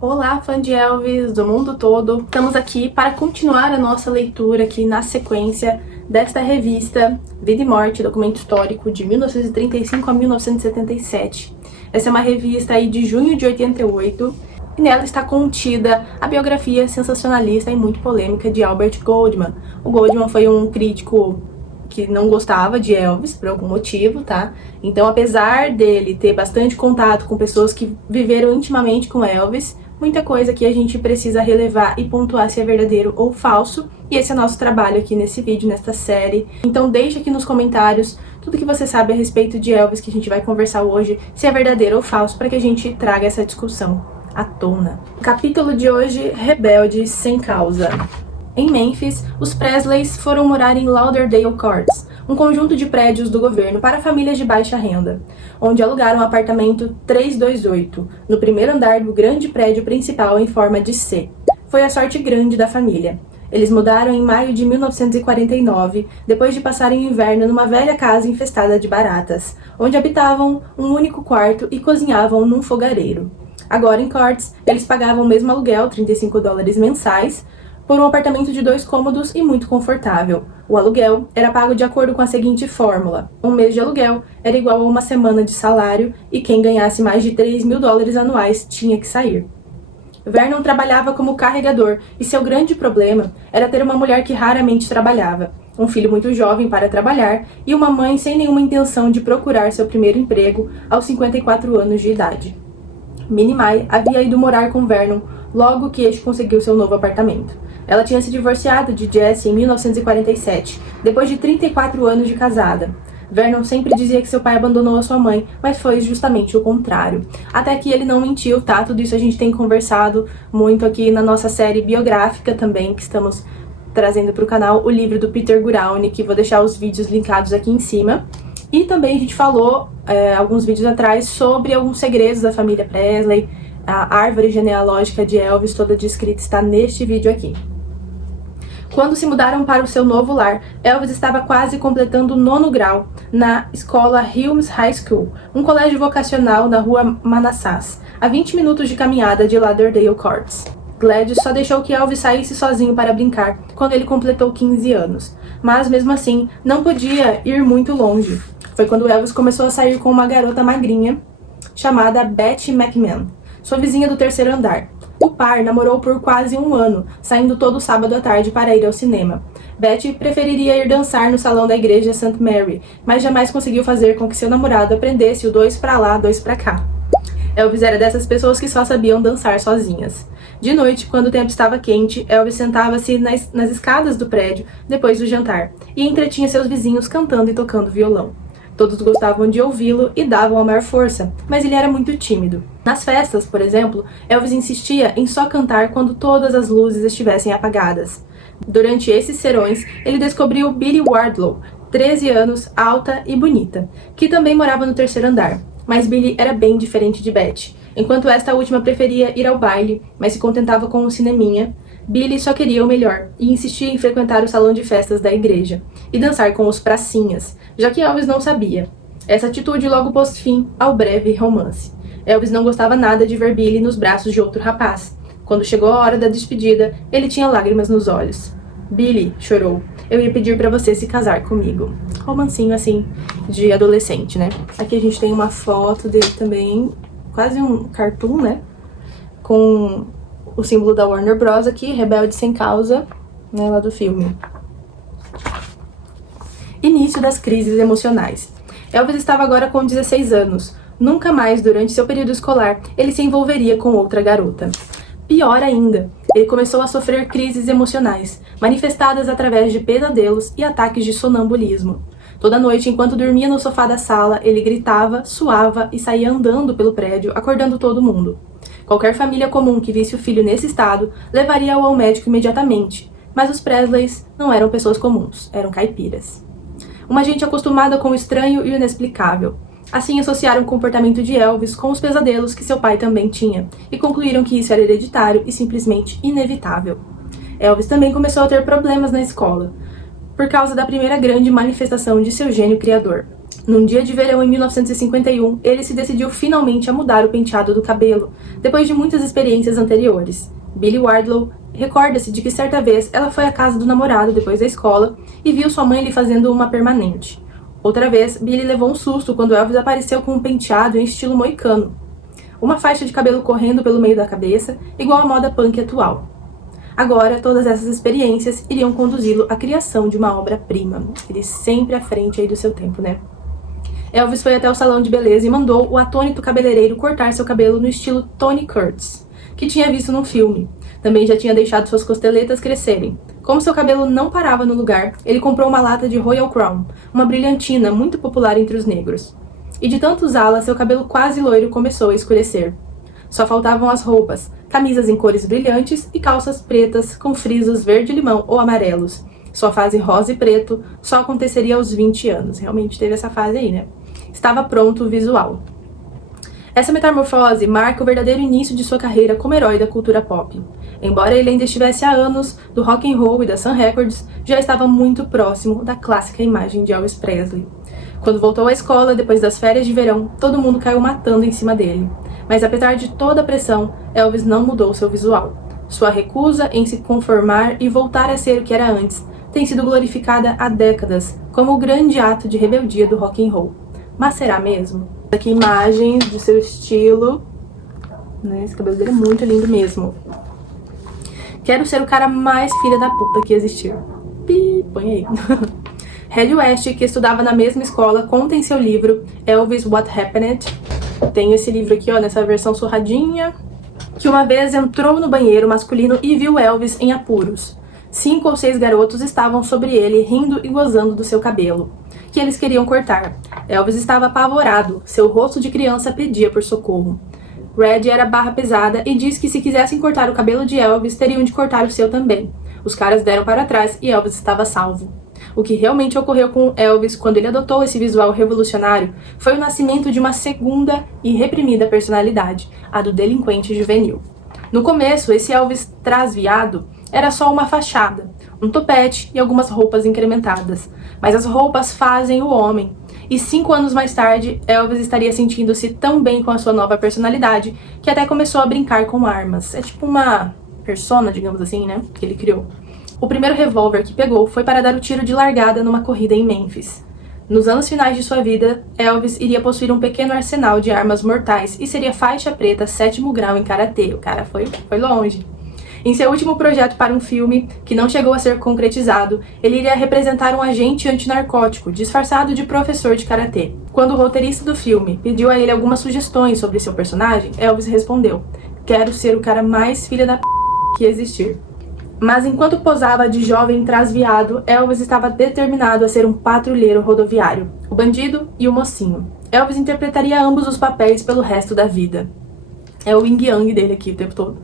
Olá, fã de Elvis do mundo todo! Estamos aqui para continuar a nossa leitura aqui na sequência desta revista Vida e Morte, documento histórico de 1935 a 1977. Essa é uma revista aí de junho de 88 e nela está contida a biografia sensacionalista e muito polêmica de Albert Goldman. O Goldman foi um crítico que não gostava de Elvis por algum motivo, tá? Então, apesar dele ter bastante contato com pessoas que viveram intimamente com Elvis, muita coisa que a gente precisa relevar e pontuar se é verdadeiro ou falso, e esse é nosso trabalho aqui nesse vídeo, nesta série. Então deixa aqui nos comentários tudo que você sabe a respeito de Elvis que a gente vai conversar hoje, se é verdadeiro ou falso, para que a gente traga essa discussão à tona. O capítulo de hoje, Rebelde Sem Causa. Em Memphis, os Presleys foram morar em Lauderdale Courts, um conjunto de prédios do governo para famílias de baixa renda, onde alugaram o apartamento 328, no primeiro andar do grande prédio principal em forma de C. Foi a sorte grande da família. Eles mudaram em maio de 1949, depois de passarem o inverno numa velha casa infestada de baratas, onde habitavam um único quarto e cozinhavam num fogareiro. Agora em Courts, eles pagavam o mesmo aluguel, $35 mensais, por um apartamento de 2 cômodos e muito confortável. O aluguel era pago de acordo com a seguinte fórmula: um mês de aluguel era igual a uma semana de salário e quem ganhasse mais de $3.000 anuais tinha que sair. Vernon trabalhava como carregador e seu grande problema era ter uma mulher que raramente trabalhava, um filho muito jovem para trabalhar e uma mãe sem nenhuma intenção de procurar seu primeiro emprego aos 54 anos de idade. Minnie May havia ido morar com Vernon logo que este conseguiu seu novo apartamento. Ela tinha se divorciado de Jesse em 1947, depois de 34 anos de casada. Vernon sempre dizia que seu pai abandonou a sua mãe, mas foi justamente o contrário. Até que ele não mentiu, tá? Tudo isso a gente tem conversado muito aqui na nossa série biográfica também, que estamos trazendo para o canal, o livro do Peter Guralnick, que vou deixar os vídeos linkados aqui em cima. E também a gente falou, alguns vídeos atrás, sobre alguns segredos da família Presley. A árvore genealógica de Elvis toda descrita está neste vídeo aqui. Quando se mudaram para o seu novo lar, Elvis estava quase completando o 9º grau na escola Humes High School, um colégio vocacional na rua Manassas, a 20 minutos de caminhada de Lauderdale Courts. Gladys só deixou que Elvis saísse sozinho para brincar quando ele completou 15 anos, mas mesmo assim não podia ir muito longe. Foi quando Elvis começou a sair com uma garota magrinha chamada Betty McMahon, sua vizinha do 3º andar. O par namorou por quase um ano, saindo todo sábado à tarde para ir ao cinema. Betty preferiria ir dançar no salão da igreja St. Mary, mas jamais conseguiu fazer com que seu namorado aprendesse o 2 pra lá, 2 pra cá. Elvis era dessas pessoas que só sabiam dançar sozinhas. De noite, quando o tempo estava quente, Elvis sentava-se nas escadas do prédio depois do jantar e entretinha seus vizinhos cantando e tocando violão. Todos gostavam de ouvi-lo e davam a maior força, mas ele era muito tímido. Nas festas, por exemplo, Elvis insistia em só cantar quando todas as luzes estivessem apagadas. Durante esses serões, ele descobriu Billie Wardlow, 13 anos, alta e bonita, que também morava no 3º andar. Mas Billie era bem diferente de Betty. Enquanto esta última preferia ir ao baile, mas se contentava com um cineminha, Billie só queria o melhor e insistia em frequentar o salão de festas da igreja e dançar com os pracinhas, já que Elvis não sabia. Essa atitude logo pôs fim ao breve romance. Elvis não gostava nada de ver Billie nos braços de outro rapaz. Quando chegou a hora da despedida, ele tinha lágrimas nos olhos. Billie, chorou, eu ia pedir pra você se casar comigo. Romancinho assim, de adolescente, né? Aqui a gente tem uma foto dele também, quase um cartoon, né? Com o símbolo da Warner Bros. Aqui, Rebelde Sem Causa, né, lá do filme. Início das crises emocionais. Elvis estava agora com 16 anos. Nunca mais, durante seu período escolar, ele se envolveria com outra garota. Pior ainda, ele começou a sofrer crises emocionais, manifestadas através de pesadelos e ataques de sonambulismo. Toda noite, enquanto dormia no sofá da sala, ele gritava, suava e saía andando pelo prédio, acordando todo mundo. Qualquer família comum que visse o filho nesse estado levaria-o ao médico imediatamente, mas os Presleys não eram pessoas comuns, eram caipiras. Uma gente acostumada com o estranho e o inexplicável. Assim associaram o comportamento de Elvis com os pesadelos que seu pai também tinha, e concluíram que isso era hereditário e simplesmente inevitável. Elvis também começou a ter problemas na escola, por causa da primeira grande manifestação de seu gênio criador. Num dia de verão em 1951, ele se decidiu finalmente a mudar o penteado do cabelo, depois de muitas experiências anteriores. Billie Wardlow recorda-se de que certa vez ela foi à casa do namorado depois da escola e viu sua mãe lhe fazendo uma permanente. Outra vez, Billie levou um susto quando Elvis apareceu com um penteado em estilo moicano. Uma faixa de cabelo correndo pelo meio da cabeça, igual à moda punk atual. Agora, todas essas experiências iriam conduzi-lo à criação de uma obra-prima. Ele sempre à frente aí do seu tempo, né? Elvis foi até o salão de beleza e mandou o atônito cabeleireiro cortar seu cabelo no estilo Tony Curtis, que tinha visto num filme. Também já tinha deixado suas costeletas crescerem. Como seu cabelo não parava no lugar, ele comprou uma lata de Royal Crown, uma brilhantina muito popular entre os negros. E de tanto usá-la, seu cabelo quase loiro começou a escurecer. Só faltavam as roupas, camisas em cores brilhantes e calças pretas com frisos verde-limão ou amarelos. Sua fase rosa e preto só aconteceria aos 20 anos. Realmente teve essa fase aí, né? Estava pronto o visual. Essa metamorfose marca o verdadeiro início de sua carreira como herói da cultura pop. Embora ele ainda estivesse há anos do rock and roll e da Sun Records, já estava muito próximo da clássica imagem de Elvis Presley. Quando voltou à escola, depois das férias de verão, todo mundo caiu matando em cima dele. Mas apesar de toda a pressão, Elvis não mudou seu visual. Sua recusa em se conformar e voltar a ser o que era antes tem sido glorificada há décadas como o grande ato de rebeldia do rock and roll. Mas será mesmo? Aqui imagens de seu estilo, né? Esse cabelo dele é muito lindo mesmo. Quero ser o cara mais filha da puta que existir. Pi, põe aí. Hedy West, que estudava na mesma escola, conta em seu livro Elvis What Happened. Tenho esse livro aqui, ó, nessa versão surradinha. Que uma vez entrou no banheiro masculino e viu Elvis em apuros. 5 ou 6 garotos estavam sobre ele, rindo e gozando do seu cabelo, que eles queriam cortar. Elvis estava apavorado, seu rosto de criança pedia por socorro. Red era barra pesada e disse que se quisessem cortar o cabelo de Elvis, teriam de cortar o seu também. Os caras deram para trás e Elvis estava salvo. O que realmente ocorreu com Elvis quando ele adotou esse visual revolucionário foi o nascimento de uma segunda e reprimida personalidade, a do delinquente juvenil. No começo, esse Elvis trasviado era só uma fachada, um topete e algumas roupas incrementadas. Mas as roupas fazem o homem. E 5 anos mais tarde, Elvis estaria sentindo-se tão bem com a sua nova personalidade que até começou a brincar com armas. É tipo uma persona, digamos assim, né, que ele criou. O primeiro revólver que pegou foi para dar o tiro de largada numa corrida em Memphis. Nos anos finais de sua vida, Elvis iria possuir um pequeno arsenal de armas mortais e seria faixa preta 7º grau em karatê. O cara foi longe. Em seu último projeto para um filme, que não chegou a ser concretizado, ele iria representar um agente antinarcótico, disfarçado de professor de karatê. Quando o roteirista do filme pediu a ele algumas sugestões sobre seu personagem, Elvis respondeu: "Quero ser o cara mais filha da p que existir." Mas enquanto posava de jovem trasviado, Elvis estava determinado a ser um patrulheiro rodoviário, o bandido e o mocinho. Elvis interpretaria ambos os papéis pelo resto da vida. É o yin yang dele aqui o tempo todo.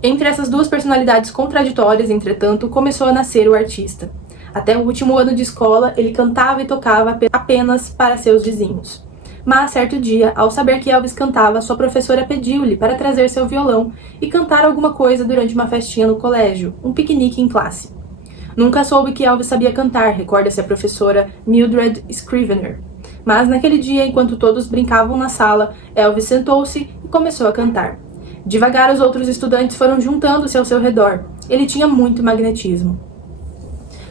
Entre essas duas personalidades contraditórias, entretanto, começou a nascer o artista. Até o último ano de escola, ele cantava e tocava apenas para seus vizinhos. Mas, certo dia, ao saber que Elvis cantava, sua professora pediu-lhe para trazer seu violão e cantar alguma coisa durante uma festinha no colégio, um piquenique em classe. Nunca soube que Elvis sabia cantar, recorda-se a professora Mildred Scrivener. Mas naquele dia, enquanto todos brincavam na sala, Elvis sentou-se e começou a cantar. Devagar, os outros estudantes foram juntando-se ao seu redor. Ele tinha muito magnetismo.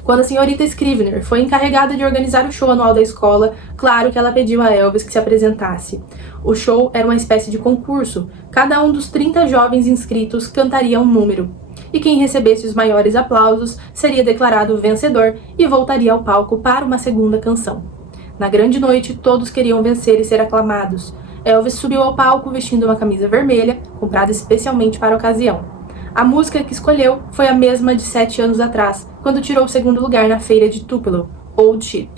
Quando a senhorita Scrivener foi encarregada de organizar o show anual da escola, claro que ela pediu a Elvis que se apresentasse. O show era uma espécie de concurso. Cada um dos 30 jovens inscritos cantaria um número. E quem recebesse os maiores aplausos seria declarado vencedor e voltaria ao palco para uma segunda canção. Na grande noite, todos queriam vencer e ser aclamados. Elvis subiu ao palco vestindo uma camisa vermelha, comprada especialmente para a ocasião. A música que escolheu foi a mesma de 7 anos atrás, quando tirou o segundo lugar na feira de Tupelo, Old Ship.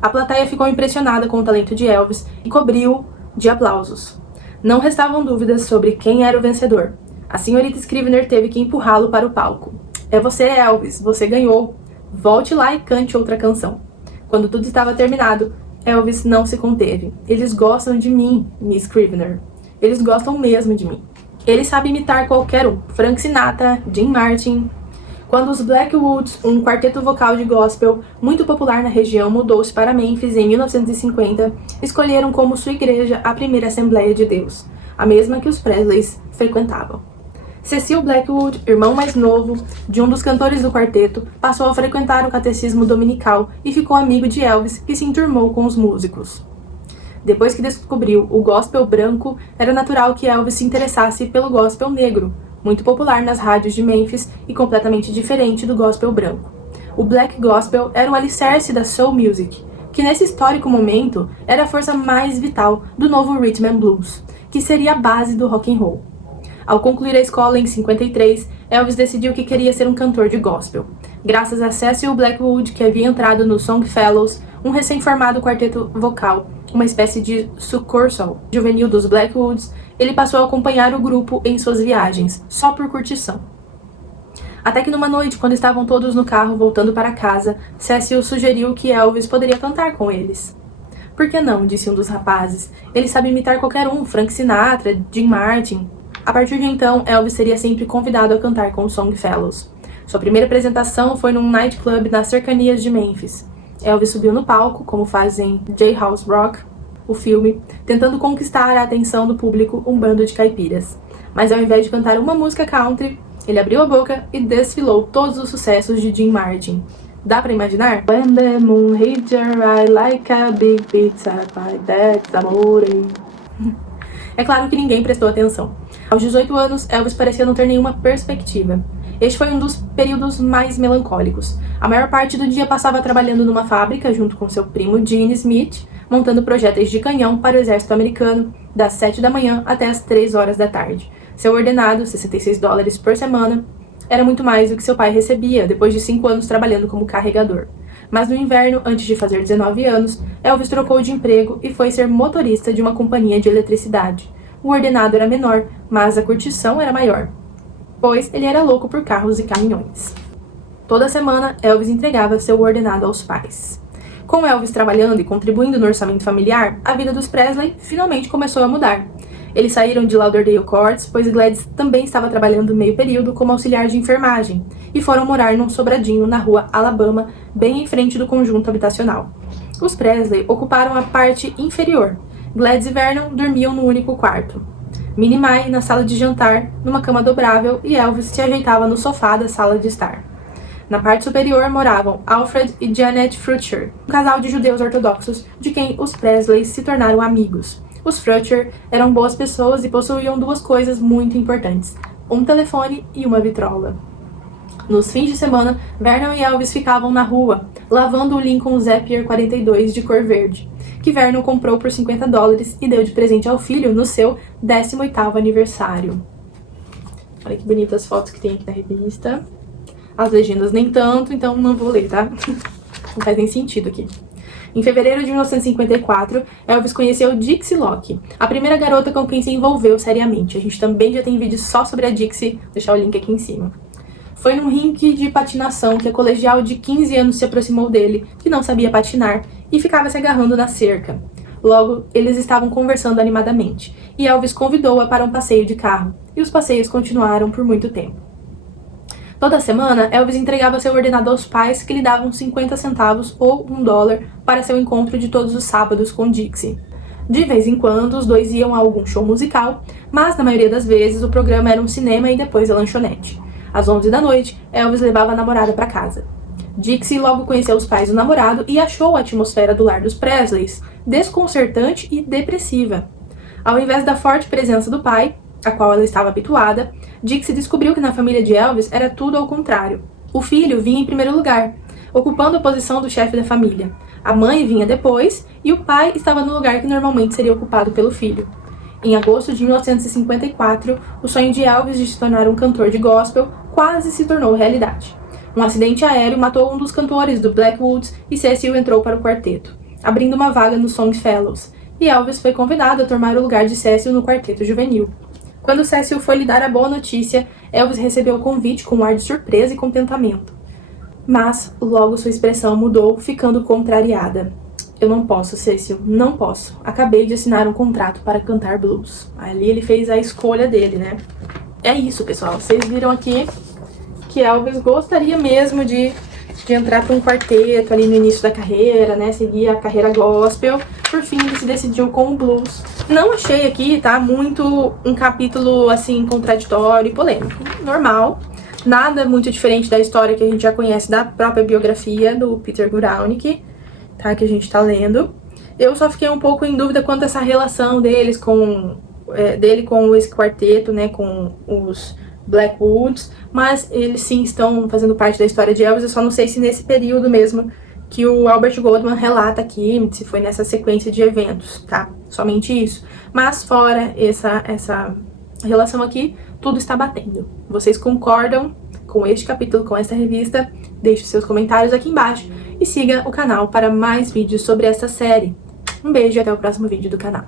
A plateia ficou impressionada com o talento de Elvis e cobriu de aplausos. Não restavam dúvidas sobre quem era o vencedor. A senhorita Scrivener teve que empurrá-lo para o palco. "É você, Elvis, você ganhou. Volte lá e cante outra canção." Quando tudo estava terminado, Elvis não se conteve. "Eles gostam de mim, Miss Scrivener. Eles gostam mesmo de mim. Ele sabe imitar qualquer um. Frank Sinatra, Jim Martin." Quando os Blackwoods, um quarteto vocal de gospel muito popular na região, mudou-se para Memphis em 1950, escolheram como sua igreja a primeira Assembleia de Deus, a mesma que os Presleys frequentavam. Cecil Blackwood, irmão mais novo de um dos cantores do quarteto, passou a frequentar o catecismo dominical e ficou amigo de Elvis, que se enturmou com os músicos. Depois que descobriu o gospel branco, era natural que Elvis se interessasse pelo gospel negro, muito popular nas rádios de Memphis e completamente diferente do gospel branco. O black gospel era o alicerce da soul music, que nesse histórico momento era a força mais vital do novo rhythm and blues, que seria a base do rock and roll. Ao concluir a escola em 53, Elvis decidiu que queria ser um cantor de gospel. Graças a Cecil Blackwood, que havia entrado no Songfellows, um recém-formado quarteto vocal, uma espécie de sucursal juvenil dos Blackwoods, ele passou a acompanhar o grupo em suas viagens, só por curtição. Até que numa noite, quando estavam todos no carro voltando para casa, Cecil sugeriu que Elvis poderia cantar com eles. Por que não? Disse um dos rapazes. Ele sabe imitar qualquer um, Frank Sinatra, Jim Martin. A partir de então, Elvis seria sempre convidado a cantar com os Songfellows. Sua primeira apresentação foi num nightclub nas cercanias de Memphis. Elvis subiu no palco, como faz em Jailhouse Rock, o filme, tentando conquistar a atenção do público, um bando de caipiras. Mas ao invés de cantar uma música country, ele abriu a boca e desfilou todos os sucessos de Jim Martin. Dá pra imaginar? When the moon hits your eye like a big pizza pie, that's amore. É claro que ninguém prestou atenção. Aos 18 anos, Elvis parecia não ter nenhuma perspectiva. Este foi um dos períodos mais melancólicos. A maior parte do dia passava trabalhando numa fábrica junto com seu primo Gene Smith, montando projéteis de canhão para o exército americano, das 7 da manhã até as 3 horas da tarde. Seu ordenado, $66 por semana, era muito mais do que seu pai recebia depois de 5 anos trabalhando como carregador. Mas no inverno, antes de fazer 19 anos, Elvis trocou de emprego e foi ser motorista de uma companhia de eletricidade. O ordenado era menor, mas a curtição era maior, pois ele era louco por carros e caminhões. Toda semana, Elvis entregava seu ordenado aos pais. Com Elvis trabalhando e contribuindo no orçamento familiar, a vida dos Presley finalmente começou a mudar. Eles saíram de Lauderdale Courts, pois Gladys também estava trabalhando meio período como auxiliar de enfermagem, e foram morar num sobradinho na rua Alabama, bem em frente do conjunto habitacional. Os Presley ocuparam a parte inferior. Gladys e Vernon dormiam no único quarto. Minnie Mae na sala de jantar, numa cama dobrável, e Elvis se ajeitava no sofá da sala de estar. Na parte superior moravam Alfred e Janet Frutcher, um casal de judeus ortodoxos de quem os Presley se tornaram amigos. Os Frutcher eram boas pessoas e possuíam duas coisas muito importantes: um telefone e uma vitrola. Nos fins de semana, Vernon e Elvis ficavam na rua, lavando o Lincoln Zapier 42 de cor verde, que Vernon comprou por $50 e deu de presente ao filho no seu 18º aniversário. Olha que bonitas fotos que tem aqui na revista. As legendas nem tanto, então não vou ler, tá? Não faz nem sentido aqui. Em fevereiro de 1954, Elvis conheceu Dixie Locke, a primeira garota com quem se envolveu seriamente. A gente também já tem vídeo só sobre a Dixie, vou deixar o link aqui em cima. Foi num rink de patinação que a colegial de 15 anos se aproximou dele, que não sabia patinar, e ficava se agarrando na cerca. Logo, eles estavam conversando animadamente, e Elvis convidou-a para um passeio de carro, e os passeios continuaram por muito tempo. Toda semana, Elvis entregava seu ordenado aos pais, que lhe davam 50 centavos ou $1 para seu encontro de todos os sábados com Dixie. De vez em quando, os dois iam a algum show musical, mas na maioria das vezes o programa era um cinema e depois a lanchonete. Às 11 da noite, Elvis levava a namorada para casa. Dixie logo conheceu os pais do namorado e achou a atmosfera do lar dos Presleys desconcertante e depressiva. Ao invés da forte presença do pai, a qual ela estava habituada, Dixie descobriu que na família de Elvis era tudo ao contrário. O filho vinha em primeiro lugar, ocupando a posição do chefe da família. A mãe vinha depois e o pai estava no lugar que normalmente seria ocupado pelo filho. Em agosto de 1954, o sonho de Elvis de se tornar um cantor de gospel quase se tornou realidade. Um acidente aéreo matou um dos cantores do Blackwoods e Cecil entrou para o quarteto, abrindo uma vaga no Songfellows, e Elvis foi convidado a tomar o lugar de Cecil no quarteto juvenil. Quando Cecil foi lhe dar a boa notícia, Elvis recebeu o convite com um ar de surpresa e contentamento. Mas logo sua expressão mudou, ficando contrariada. Eu não posso, Cecil, não posso. Acabei de assinar um contrato para cantar blues. Ali ele fez a escolha dele, né? É isso, pessoal. Vocês viram aqui que Elvis gostaria mesmo de entrar para um quarteto ali no início da carreira, né, seguir a carreira gospel. Por fim, ele se decidiu com o blues. Não achei aqui, tá, muito um capítulo, assim, contraditório e polêmico. Normal, nada muito diferente da história que a gente já conhece da própria biografia do Peter Guralnick, tá, que a gente tá lendo. Eu só fiquei um pouco em dúvida quanto a essa relação deles dele com esse quarteto, né, com os Blackwoods, mas eles sim estão fazendo parte da história de Elvis. Eu só não sei se nesse período mesmo que o Albert Goldman relata aqui, se foi nessa sequência de eventos, tá? Somente isso. Mas fora essa relação aqui, tudo está batendo. Vocês concordam com este capítulo, com essa revista? Deixe seus comentários aqui embaixo e siga o canal para mais vídeos sobre essa série. Um beijo e até o próximo vídeo do canal.